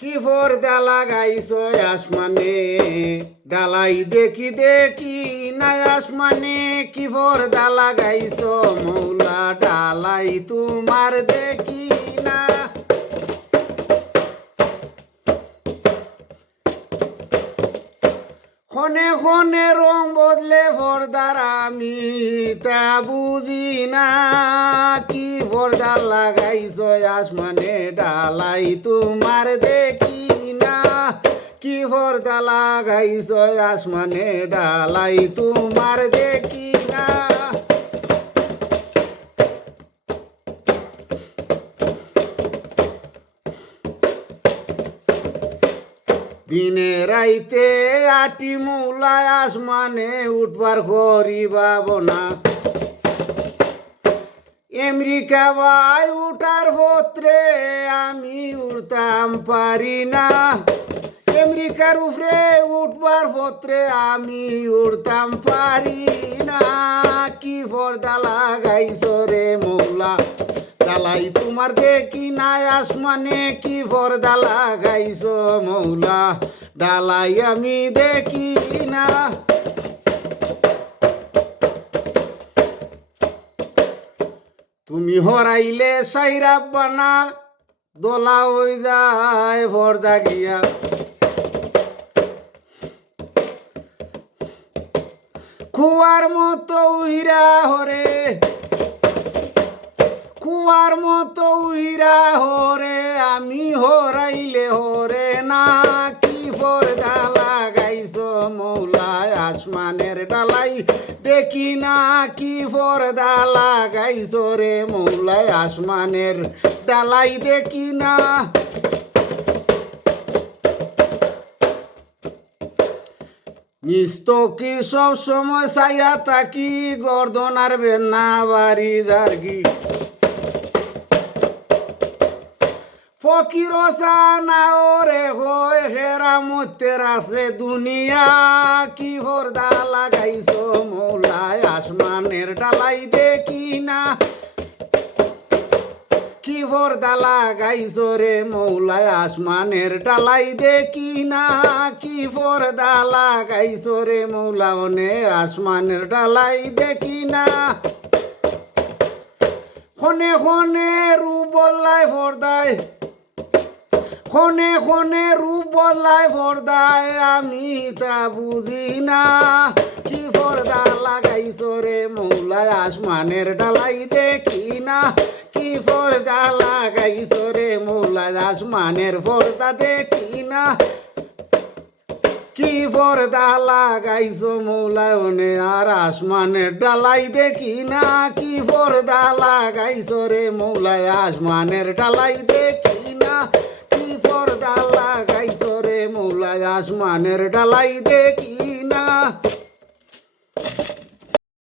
কি পর্দা লাগাইছো আসমানে ডালাই দেখি দেখি নাই আসমানে কি পর্দা লাগাইছো মৌলা ডালাই তোমার দেখি না ক্ষণে ক্ষণে রং বদলে পর্দার আমি তা বুঝি না কি পর্দা লাগাইছো আসমানে ডালাই তোমার দেখি না কি পর্দা লাগাইছো আসমানে ডালাই তোমার দেখি না দিনে রাইতে আটি মৌলায় আসমানে উঠবার করি ভাবনা আমেরিকা ভাই উঠার পত্রে আমি উঠতাম পারি না আমেরিকার উপরে উঠবার পত্রে আমি উঠতাম পারি না কি পর্দা লাগাইছো রে মৌলা ডালাই তোমার দেখি নাই আসমানে কি পর্দা লাগাইছো মৌলা ডালাই আমি দেখি না তুমি হরাইলে সাইরা বানা দোলা হয়ে যায় পর্দা গিয়া কুয়ার মতো উইরা হরে কুয়ার মতো উইরা হরে আমি হরাইলে হরে না কি পর্দা লাগাইছো মৌলায় আসমানের ডালাই দেখি না কি পর্দা লাগাইছো রে মৌলায় আসমানের ডালাই দেখি না নিস্ত কি সব সময় ছায়া থাকি গর্দন আর বেদনা বাড়ি দার্গি ফকির না ওরে হয় হেরা মতের আছে দুনিয়া কি পর্দা লাগাইছো মৌলায় আসমানের ডালাই দেখি না কি পর্দা লাগাইছো রে মৌলায় আসমানের ডালাই দেখি না কি পর্দা লাগাইছো রে মৌলা ওনে আসমানের ডালাই দেখি না ক্ষণে ক্ষণে রূপ বদলায় পর্দায় ক্ষণে ক্ষণে রূপ বদলায় পর্দায় আমি তা বুঝি না কি পর্দা লাগাইছো রে মৌলায় আসমানের ডালাই দেখি না কি পর্দা লাগাইছো রে মৌলায় আসমানের পর্দা দেখি না কি পর্দা লাগাইছো মৌলায় ওনে আর আসমানের ডালাই দেখি না কি পর্দা লাগাইছো রে মৌলায় আসমানের ডালাই দেখি না কি পর্দা লাগাইছো রে মৌলায় আসমানের ডালাই দেখি না